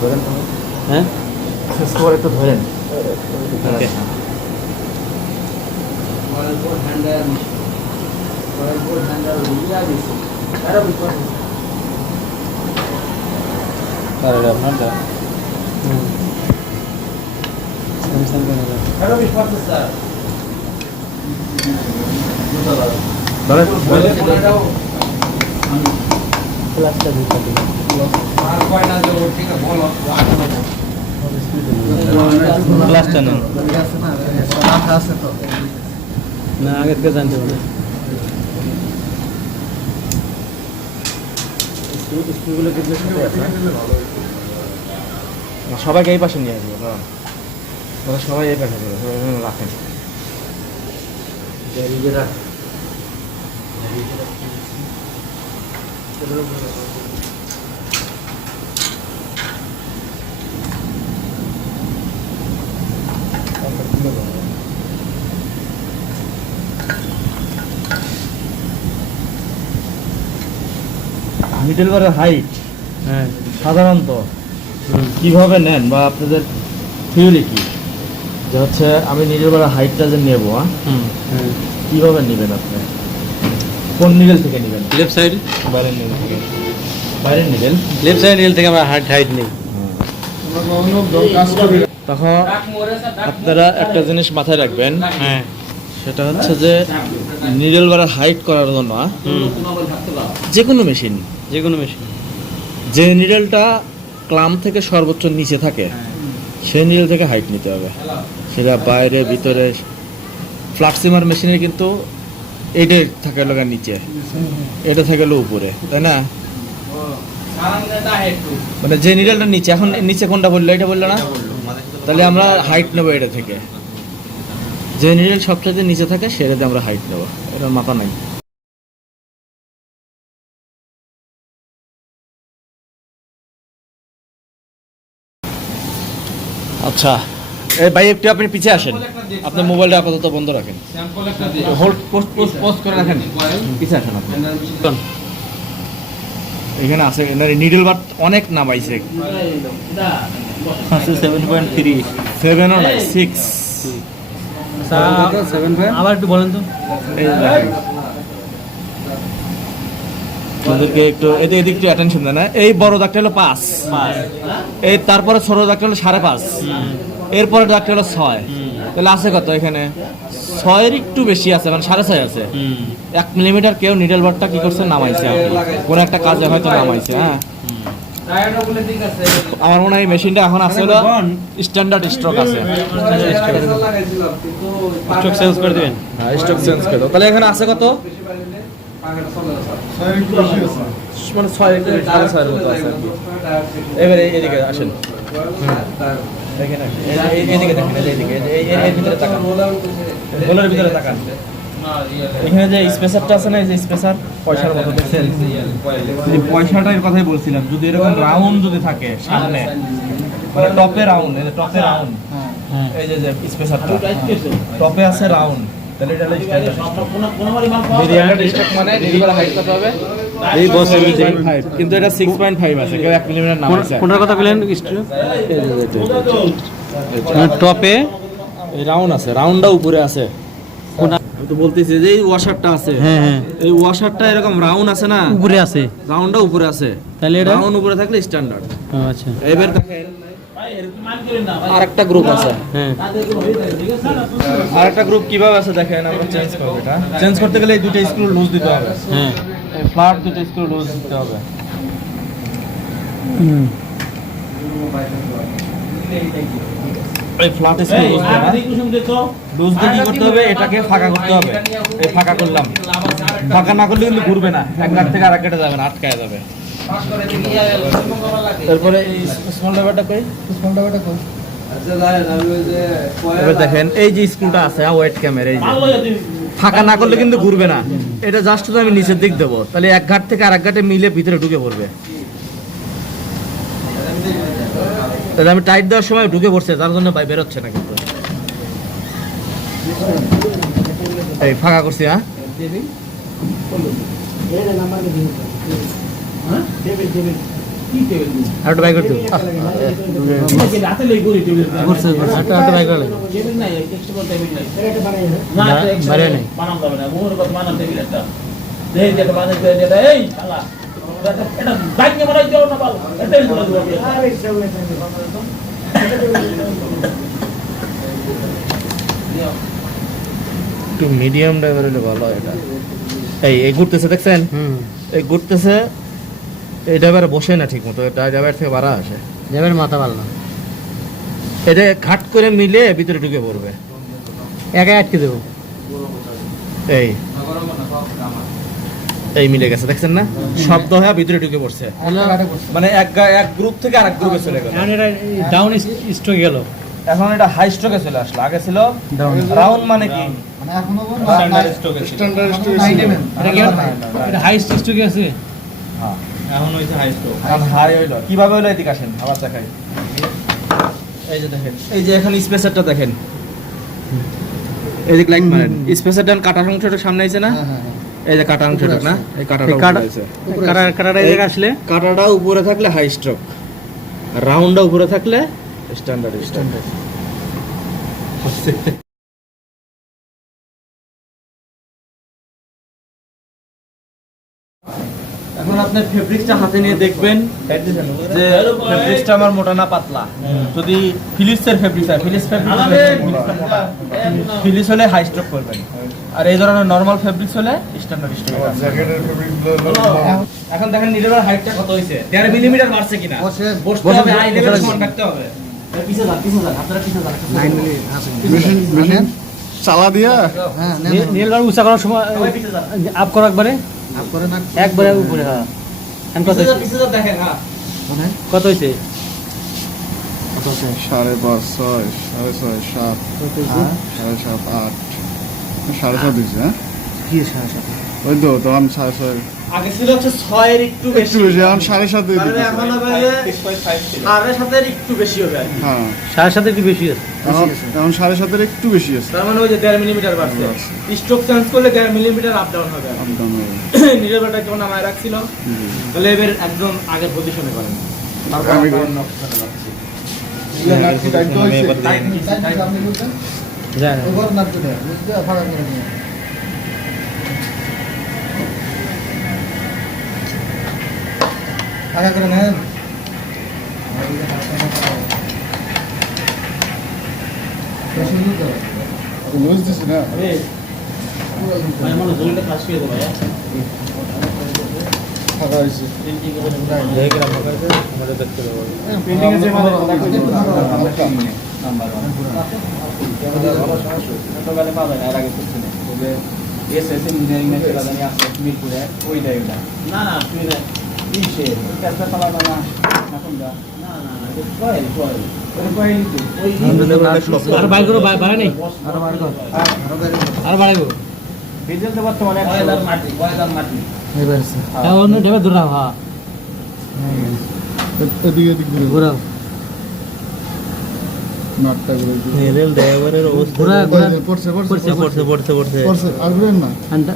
ধরেন তুমি, হ্যাঁ স্কোর একটু ধরেন। আপনারটা ক্লাসটা দিতে ক্লাসটা নেন না আগে থেকে জানতে হবে। স্কুলগুলো কিন্তু সবাইকে এই পাশে নিয়ে আসবে, সবাই এই পাশে রাখেন। মিডল বারের হাইট হ্যাঁ সাধারণত কিভাবে নেন বা আপনাদের থিওরি কি, যে হচ্ছে আমি মিডল বারের হাইটটা যে নেব, হ্যাঁ কিভাবে নেবেন আপনি, কোন নিডেল থেকে নেবেন? লেফট সাইড বাইরের নিডেল থেকে, বাইরের নিডেল লেফট সাইড নিল থেকে আমরা হাইট নেই। তখন আপনারা একটা জিনিস মাথায় রাখবেন, হ্যাঁ সেটা হচ্ছে যে নিডেল বারের হাইট করার জন্য যে কোনো মেশিন, যে কোনো মেশিন যে নিডেলটা ক্লাম থেকে সর্বোচ্চ নিচে থাকে সেই নিডেল থেকে হাইট নিতে হবে। সেটা বাইরে ভিতরে, ফ্ল্যাক্সিমার মেশিনের কিন্তু এটা থাকে লোক নিচে, এটা থাকে লো উপরে, তাই না? মানে যে নিডেলটা নিচে, এখন নিচে কোনটা বললো, এটা বললো না, তাহলে আমরা হাইট নেবো এটা থেকে। যে নিডেল সবচেয়ে নিচে থাকে সেটাতে আমরা হাইট নেবো, এটা মাথা নাই। আচ্ছা এই ভাই একটু আপনি পিছিয়ে আসেন, আপনার মোবাইলটা আপাতত বন্ধ রাখেন, হোল্ড পজ করে রাখেন, পিছিয়ে আসেন আপনি। এখানে আছে নিডল বার অনেক নামাইছে, 7.3 7ও নাই, 6। আবার একটু বলেন তো। আপনাদেরকে একটু এদিকে একটু অ্যাটেনশন দেন। এই বড় দাগটা হলো 5, এই তারপরে ছোট দাগটা হলো 5.5, এরপরে দাগটা হলো 6, তাহলে আছে কত এখানে? 6-এর একটু বেশি আছে, মানে 6.5 আছে। 1 মিলিমিটার কেউ নিডল বারটা কি করছে, নামাইছে আর কি, কোনো একটা কাজে হয়তো নামাইছে। হ্যাঁ, আমার মনে হয় এই মেশিনটা এখন আছে হলো স্ট্যান্ডার্ড স্ট্রোক আছে, স্টক চেঞ্জ করে দিবেন। হ্যাঁ স্টক চেঞ্জ করে দাও। তাহলে এখানে আছে কত, মানে 6 একটু 6.5 মতো আছে। এবারে এদিকে আসেন, দেখেন এদিকে দেখেন, এদিকে এর ভিতরে তাকান, গোলের ভিতরে তাকান। এখানে যে স্পেসারটা আছে না, এই যে স্পেসার পয়সার মতো দেখছেন, এই পয়সাটার কথাই বলছিলাম। যদি এরকম রাউন্ড যদি থাকে সামনে, মানে টপে রাউন্ড, এই যে টপে রাউন্ড, এই যে যে স্পেসারটা টপে আছে রাউন্ড, তাহলে এটা হলো স্ট্যান্ডার্ড স্টক। মানে নিডল হাইট কত হবে? এই বস 7.5, কিন্তু এটা 6.5 আছে, কেউ 1 মিলিমিটার নামাইছে। কোনটার কথা বলেন? টপে এই রাউন্ড আছে, রাউন্ডটা উপরে আছে। কোনটা? আমি তো বলতেছি যে এই ওয়াশারটা আছে, হ্যাঁ হ্যাঁ এই ওয়াশারটা এরকম রাউন্ড আছে না, উপরে আছে, রাউন্ডটা উপরে আছে, তাহলে এটা রাউন্ড উপরে থাকলে স্ট্যান্ডার্ড। আচ্ছা এবার দেখেন আরেকটা গ্রুপ আছে, হ্যাঁ আরেকটা গ্রুপ কিভাবে আছে দেখেন। আমরা চেঞ্জ করব, এটা চেঞ্জ করতে গেলে এই দুটো স্ক্রু লুজ দিতে হবে, হ্যাঁ এই ফ্ল্যাট দুটো স্ক্রু লুজ দিতে হবে। এই ফ্ল্যাট স্ক্রু লুজ দিয়ে কি করতে হবে, এটাকে ফাঁকা করতে হবে। এই ফাঁকা করলাম, ফাঁকা না করলে কিন্তু ঘুরবে না, এক গাঁট থেকে আরেক গাঁটে যাবে না, আটকায় যাবে। তারপরে এই স্মল ডাবাটা কই, স্মল ডাবাটা কই। এবার দেখেন এই যে স্ক্রুটা আছে ওয়েট ক্যামেরা, এই যে ফাঁকা না করলে কিন্তু ঘুরবে না। এটা জাস্ট তো আমি নিচের দিক দেবো, তাহলে এক ঘাট থেকে আরেক ঘাটে মিলে ভিতরে ঢুকে পড়বে। তাহলে আমি টাইট দেওয়ার সময় ঢুকে পড়ছে, তার জন্য ভাই বেরোচ্ছে না। কিন্তু এই ফাঁকা করছি, হ্যাঁ আর একটু বাই করে দিও ঘুরছে আর বাই করে বাড়ে নেই একটু মিডিয়াম ড্রাইভার হলে ভালো হয় এটা। এই ঘুরতেছে দেখছেন, এই ঘুরতেছে, এই ড্রাইভার বসে না ঠিক মতো, ড্রাইভার থেকে বাড়া আসে, যাবেন মাথা ভালো না এটা ঘাট করে মিলে ভিতরে ঢুকে পড়বে, একাই আটকে দেবো এই এই মিলে গেছে দেখছেন না, শব্দ হয়ে ভিতরে ঢুকে পড়ছে, মানে এক গ্রুপ থেকে আরেক গ্রুপে চলে গেল। এখন এটা ডাউন স্ট্রোক গেল, এখন এটা হাই স্ট্রোকে চলে আসলো, আগে ছিল রাউন্ড, মানে কি স্ট্যান্ডার্ড স্ট্রোকে ছিল। এটা হাই স্ট্রোকে আছে, হ্যাঁ এখন হইছে হাই স্ট্রোক, এখন হাই হইলো। কিভাবে হলো এদিকে আসেন আবার দেখাই, এই যে দেখেন, এই যে এখন স্পেসারটা দেখেন, এদিক লাইট মারেন, স্পেসারটা কাটা অংশটা সামনে আইছে না, এই যে কাটা অংশটা না, এই কাটাটা উপরে আছে, কাটাটা এদিকে আসলে, কাটাটা উপরে থাকলে হাই স্ট্রোক, আর রাউন্ডটা উপরে থাকলে স্ট্যান্ডার্ড স্ট্যান্ডার্ড। এখন আপনি ফেব্রিক্সটা হাতে নিয়ে দেখবেন যে ফেব্রিক্সটা আমার মোটা না পাতলা। যদি ফিলিপসের ফেব্রিক্স হয়, ফিলিপস হলে হাই স্ট্রোক করবেন, আর এই ধরনের নরমাল ফেব্রিক্স হলে স্ট্যান্ডার্ড স্ট্রোক। এখন দেখেন নিলেবার হাইটটা কত হইছে, 1.5 মিলিমিটার বাড়ছে কিনা, বসতে হবে, আই লেভেল সমান রাখতে হবে। পিছে যান আপনারা, পিছে যান, 9 মিলি মেশিন চালা দিয়া নীলবার উঁচা করার সময় আপ করা একবারে একবারে উপরে, হ্যাঁ এখন কত হয়েছে, পিছে যান দেখেন, হ্যাঁ কত হয়েছে 5.5, 6.5, 6.5, 7, 7.5, 8, 7.5 দিচ্ছে, হ্যাঁ ওই তো তখন 6.5 আগে ছিল হচ্ছে 6 এর একটু একটু বেশি, বেশি, এখন 7.5 দিয়ে মানে দিচ্ছে। এখন হবে 6.5 এর একটু বেশি হবে আর কি। হ্যাঁ সাড়ে সাথে একটু বেশি আছে, এখন 7.5 একটু বেশি আছে, তার মানে ওই যে 1.5 মিলিমিটার বাড়ছে, স্ট্রোক চেঞ্জ করলে 1.5 মিলিমিটার আপ ডাউন হবে। আপ ডাউন হবে। নিজের বেটা কেমন নামায় রাখছিল, তাহলে এবার একদম আগের পজিশনে করেন। আমি জানেন লুজ দিছি না, ফাঁকা হয়েছে। আর বাইর করো, বাড়া নেই আর বাড়াইবো অন্য ঢেবে দূর রাখো, হ্যাঁ এদিকে এদিক ঘুরে ঘোরাও নটটা ঘুরে দিই। রেল ড্রাইভারের অবস্থা ঘোরা পড়ছে পড়ছে পড়ছে, পড়ছে পড়ছে পড়ছে, পড়ছে আর ঘুরেন না। আনটা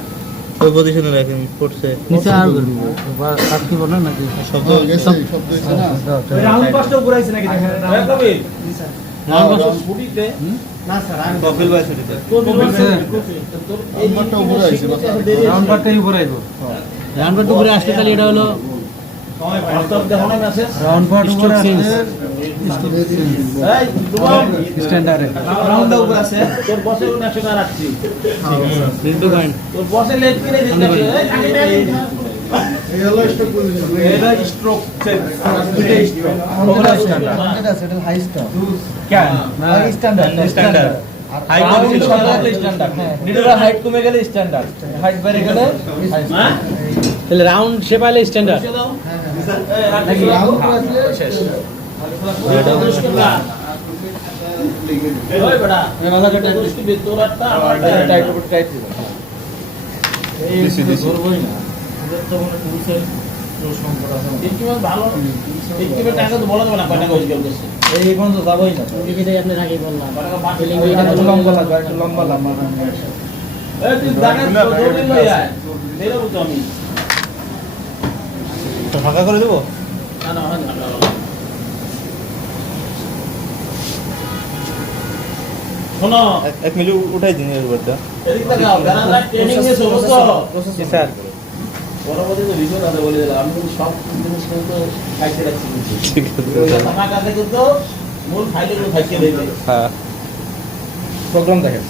ওই পজিশনে রাখেন, পড়ছে নিচে আর করবি কাট কি বলো নাকি শব্দ গেছে শব্দ হয়েছে না। রাউন্ড পাঁচটা উপরে আইছে নাকি দেখেন, কবির কপিল ভাই ছুটিতে আমারটা উপরে আইছে বাস। রাউন্ড পার্টটাই উপরে আইবো, রাউন্ড পার্ট উপরে আসলে তাহলে এটা হলো রাউন্ড পার্ট উপরে আসলে স্ট্যান্ডার্ডে রাউন্ডটা উপরে আছে, তোর বসে 100 টাকা রাখছি, রিন্টু পয়েন্ট তোর বসে লেট কিনে দিতে এই হলো স্টক পজিশন। এটা স্ট্রোক চেঞ্জ, দুটো স্ট্রোক ওগুলো স্ট্যান্ডার্ড স্ট্যান্ডার্ড হাই পজিশন সবগুলো স্ট্যান্ডার্ড, নিডলের হাইট কমে গেলে স্ট্যান্ডার্ড, হাইট বেড়ে গেলে হ্যাঁ তাহলে রাউন্ড শেপ আইলে স্ট্যান্ডার্ড নাকি শেষ। ওই বড়া এই মাথাটা টাইট তোর কি তোর একটা আমার টাইট উপর টাইট দিবেন, এই ধরবই না, ইনকিমেন্ট ভালো, ইনকিমেন্ট টাকা তো বলা যাবে না কয় টাকা হইছে গেছে, এই পর্যন্ত যাবই না, এটাই আপনি আগে বললাম কয় টাকা বাদ একটু লম্বা লাগবে, একটু লম্বা লাগবে। এই তুই জানেন তো জরুরি লই আয় দেব তো আমি তো ফাঁকা করে দেবো, না না হয় না শোনো এক মিলি উঠাই দিন এর উপরটা এদিক থেকে যারা ট্রেনিং এ সমস্ত জি স্যার পরবর্তী তো ভিডিও দাদা বলে দিলাম আমি কিন্তু সব জিনিস কিন্তু খাইতে রাখছি কিন্তু ঠিক আছে আমার কাছে কিন্তু মূল ফাইলগুলো থাকিয়ে দেবে হ্যাঁ প্রোগ্রাম দেখেন